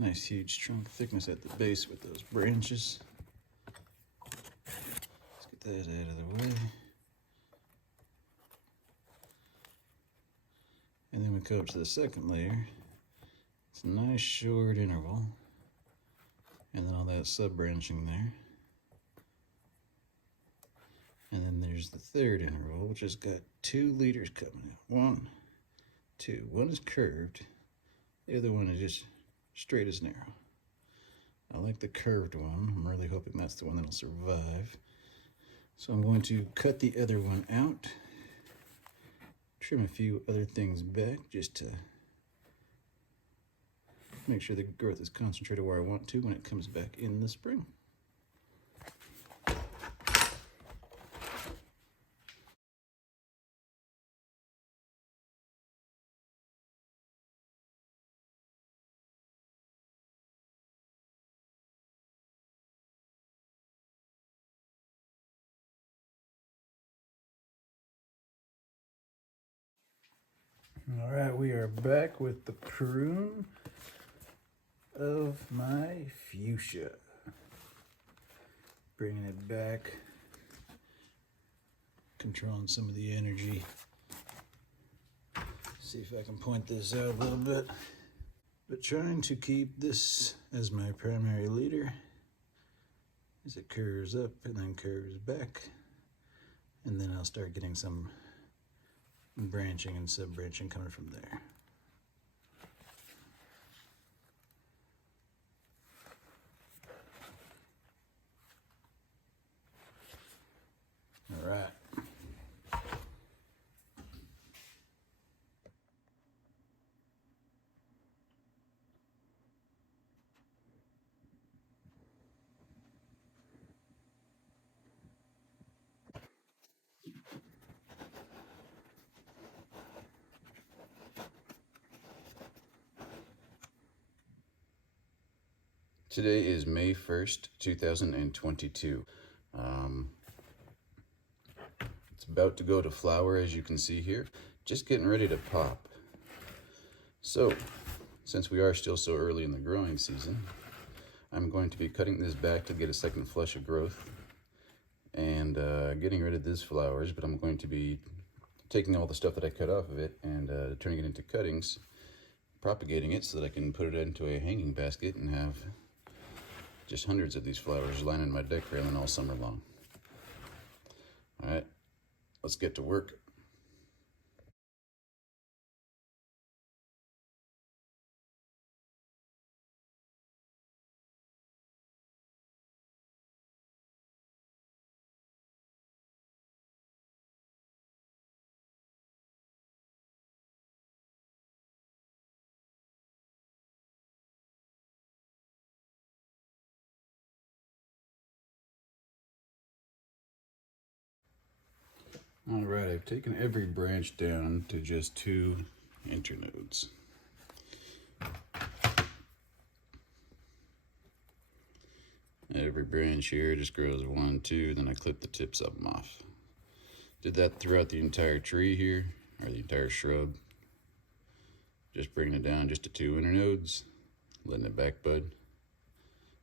Nice huge trunk thickness at the base with those branches. Let's get that out of the way. And then we come up to the second layer. It's a nice short interval. And then all that sub-branching there. And then there's the third interval, which has got 2 leaders coming out. 1, 2. One is curved. The other one is just straight as an arrow. I like the curved one. I'm really hoping that's the one that'll survive. So I'm going to cut the other one out. Trim a few other things back just to make sure the growth is concentrated where I want to when it comes back in the spring. All right, we are back with the prune of my fuchsia. Bringing it back, controlling some of the energy. See if I can point this out a little bit. But trying to keep this as my primary leader as it curves up and then curves back. And then I'll start getting some branching and sub-branching coming from there. All right. Today is May 1st, 2022. It's about to go to flower, as you can see here. Just getting ready to pop. So, since we are still so early in the growing season, I'm going to be cutting this back to get a second flush of growth and getting rid of these flowers, but I'm going to be taking all the stuff that I cut off of it and turning it into cuttings, propagating it so that I can put it into a hanging basket and have just hundreds of these flowers lining my deck railing all summer long. All right, let's get to work. All right, I've taken every branch down to just 2 internodes. Every branch here just grows 1, 2, then I clip the tips of them off. Did that throughout the entire tree here, or the entire shrub. Just bringing it down just to 2 internodes, letting it back bud,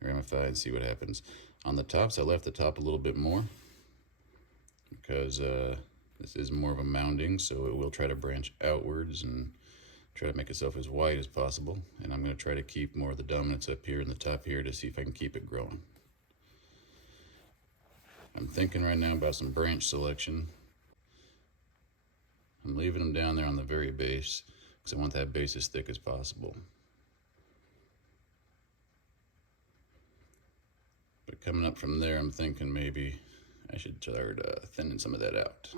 ramify and see what happens. On the tops, I left the top a little bit more because this is more of a mounding, so it will try to branch outwards and try to make itself as wide as possible. And I'm going to try to keep more of the dominance up here in the top here to see if I can keep it growing. I'm thinking right now about some branch selection. I'm leaving them down there on the very base because I want that base as thick as possible. But coming up from there, I'm thinking maybe I should start thinning some of that out.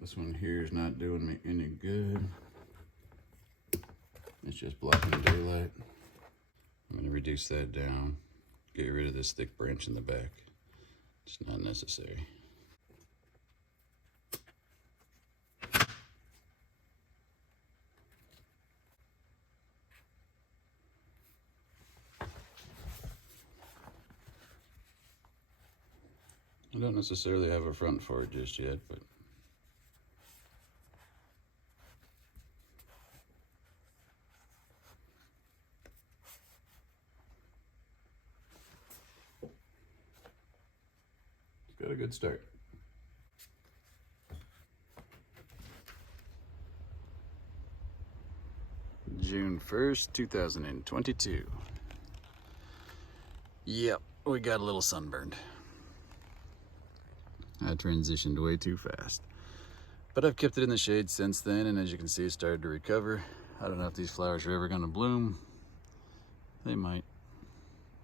This one here is not doing me any good. It's just blocking daylight. I'm going to reduce that down, get rid of this thick branch in the back. It's not necessary. I don't necessarily have a front for it just yet, but got a good start. June 1st, 2022. Yep, we got a little sunburned. I transitioned way too fast. But I've kept it in the shade since then, and as you can see, it started to recover. I don't know if these flowers are ever gonna bloom. They might,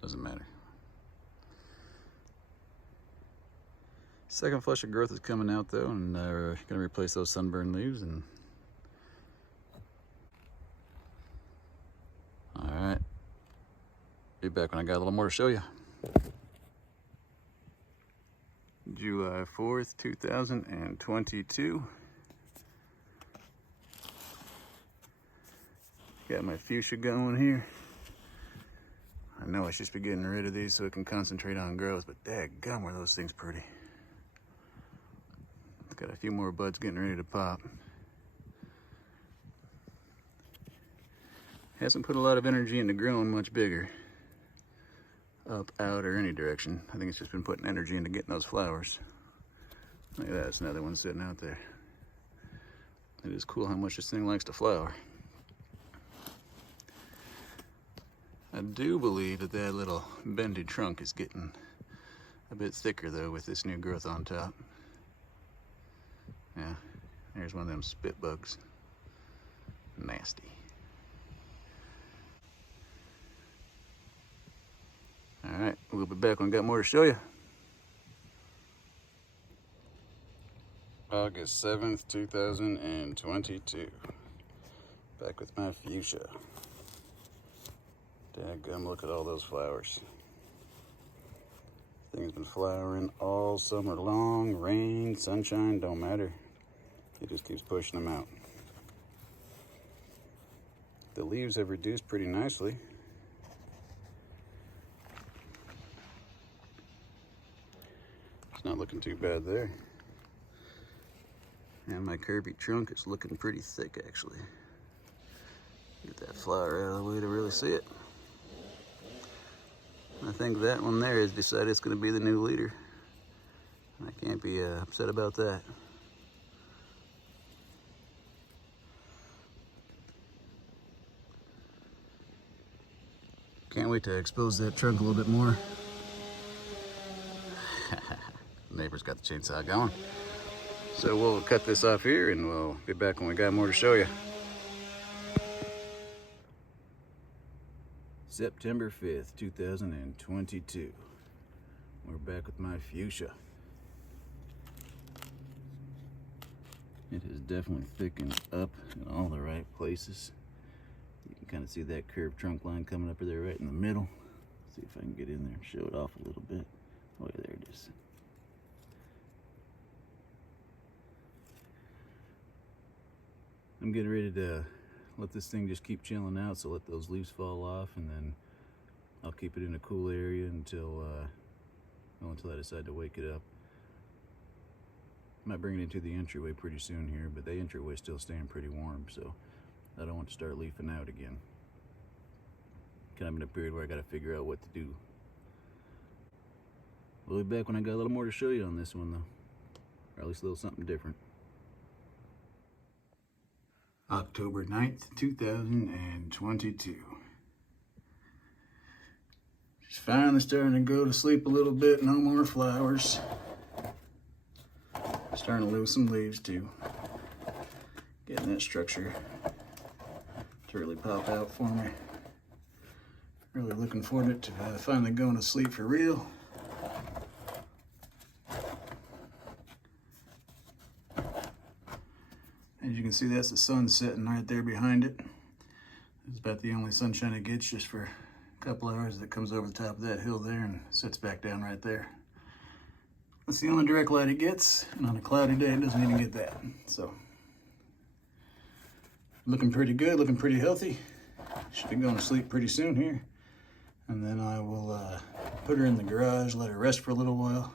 doesn't matter. Second flush of growth is coming out though, and we're gonna replace those sunburned leaves. And all right, be back when I got a little more to show you. July 4th, 2022. Got my fuchsia going here. I know I should be getting rid of these so it can concentrate on growth, but daggum, were those things pretty. Got a few more buds getting ready to pop. Hasn't put a lot of energy into growing much bigger. Up, out, or any direction. I think it's just been putting energy into getting those flowers. Look at that, it's another one sitting out there. It is cool how much this thing likes to flower. I do believe that that little bendy trunk is getting a bit thicker though with this new growth on top. Yeah, there's one of them spit bugs. Nasty. All right, we'll be back when I got more to show you. August 7th, 2022. Back with my fuchsia. Dadgum, look at all those flowers. Thing's been flowering all summer long. Rain, sunshine, don't matter. It just keeps pushing them out. The leaves have reduced pretty nicely. It's not looking too bad there. And my curvy trunk is looking pretty thick actually. Get that flower out of the way to really see it. I think that one there has decided it's going to be the new leader. I can't be upset about that. Can't wait to expose that trunk a little bit more. Neighbor's got the chainsaw going. So we'll cut this off here and we'll be back when we got more to show you. September 5th, 2022. We're back with my fuchsia. It has definitely thickened up in all the right places. You can kind of see that curved trunk line coming up there right in the middle. See if I can get in there and show it off a little bit. Oh yeah, there it is. I'm getting ready to let this thing just keep chilling out, so let those leaves fall off, and then I'll keep it in a cool area until I decide to wake it up. I might bring it into the entryway pretty soon here, but the entryway's still staying pretty warm, so I don't want to start leafing out again. Kind of in a period where I got to figure out what to do. We'll be back when I got a little more to show you on this one though, or at least a little something different. October 9th, 2022. Just finally starting to go to sleep a little bit, no more flowers. Starting to lose some leaves too. Getting that structure to really pop out for me. Really looking forward to finally going to sleep for real. As you can see, that's the sun setting right there behind it. It's about the only sunshine it gets, just for a couple hours. That comes over the top of that hill there and sits back down right there. That's the only direct light it gets, and on a cloudy day it doesn't even get that. So, looking pretty good, looking pretty healthy. Should be going to sleep pretty soon here. And then I will put her in the garage, let her rest for a little while.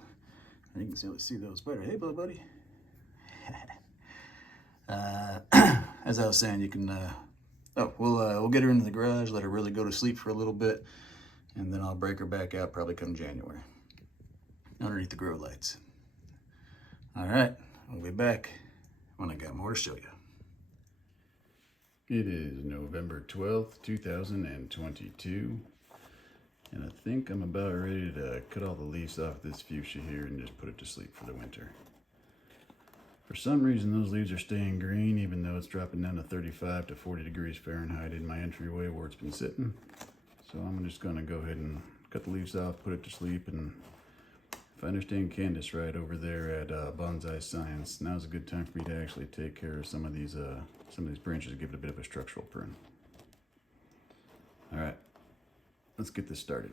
And you can see those better. Hey, buddy. As I was saying, you can, we'll get her into the garage, let her really go to sleep for a little bit, and then I'll break her back out probably come January, underneath the grow lights. All right, I'll be back when I got more to show you. It is November 12th, 2022, and I think I'm about ready to cut all the leaves off this fuchsia here and just put it to sleep for the winter. For some reason, those leaves are staying green, even though it's dropping down to 35 to 40 degrees Fahrenheit in my entryway where it's been sitting. So I'm just gonna go ahead and cut the leaves off, put it to sleep, and if I understand Candace right over there at Bonsai Science, now's a good time for me to actually take care of some of these branches, give it a bit of a structural prune. All right, let's get this started.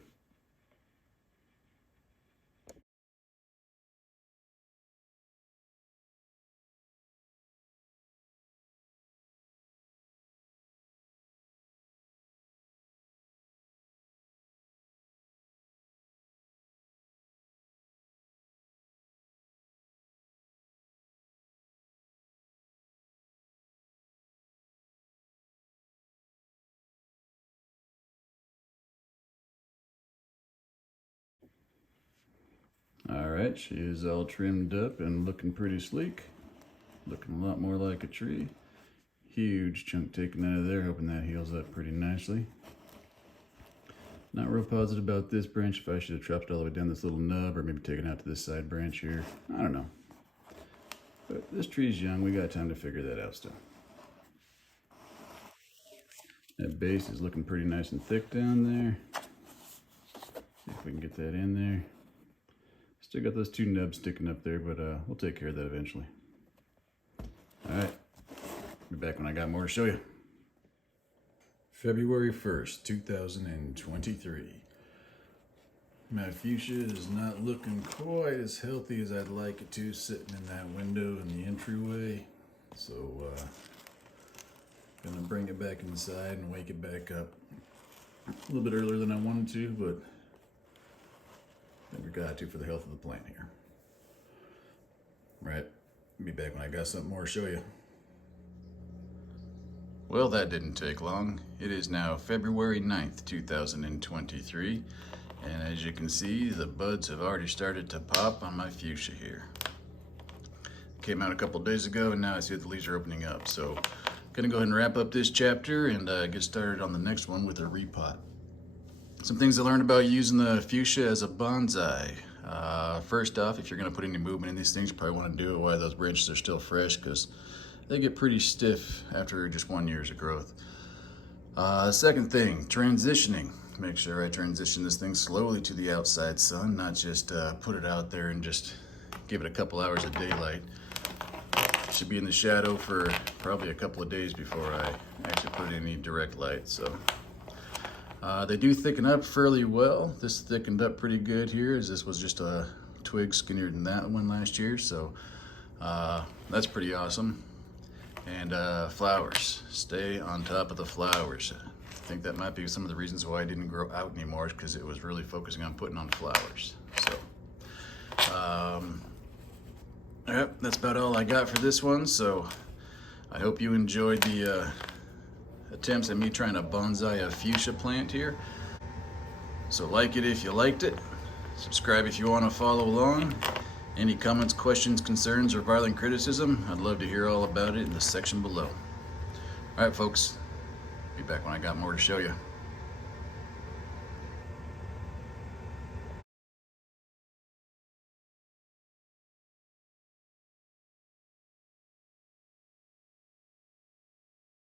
All right, she is all trimmed up and looking pretty sleek. Looking a lot more like a tree. Huge chunk taken out of there, hoping that heals up pretty nicely. Not real positive about this branch, if I should have chopped it all the way down this little nub or maybe taken out to this side branch here. I don't know. But this tree's young, we got time to figure that out still. That base is looking pretty nice and thick down there. See if we can get that in there. Still got those two nubs sticking up there, but we'll take care of that eventually. All right, be back when I got more to show you. February 1st, 2023. My fuchsia is not looking quite as healthy as I'd like it to, sitting in that window in the entryway. So, gonna bring it back inside and wake it back up a little bit earlier than I wanted to, but I think we got to for the health of the plant here. Right, be back when I got something more to show you. Well, that didn't take long. It is now February 9th, 2023, and as you can see, the buds have already started to pop on my fuchsia here. Came out a couple days ago, and now I see that the leaves are opening up. So, gonna go ahead and wrap up this chapter and get started on the next one with a repot. Some things I learned about using the fuchsia as a bonsai. First off, if you're gonna put any movement in these things, you probably wanna do it while those branches are still fresh, because they get pretty stiff after just 1 year's of growth. Second thing, transitioning. Make sure I transition this thing slowly to the outside sun, not just put it out there and just give it a couple hours of daylight. Should be in the shadow for probably a couple of days before I actually put any direct light. So they do thicken up fairly well. This thickened up pretty good here, as this was just a twig skinnier than that one last year. So that's pretty awesome. And flowers, stay on top of the flowers. I think that might be some of the reasons why I didn't grow out anymore, because it was really focusing on putting on flowers. So, yep, that's about all I got for this one. So I hope you enjoyed the attempts at me trying to bonsai a fuchsia plant here. So like it if you liked it, subscribe if you want to follow along. Any comments, questions, concerns, or violent criticism, I'd love to hear all about it in the section below. All right, folks, be back when I got more to show you.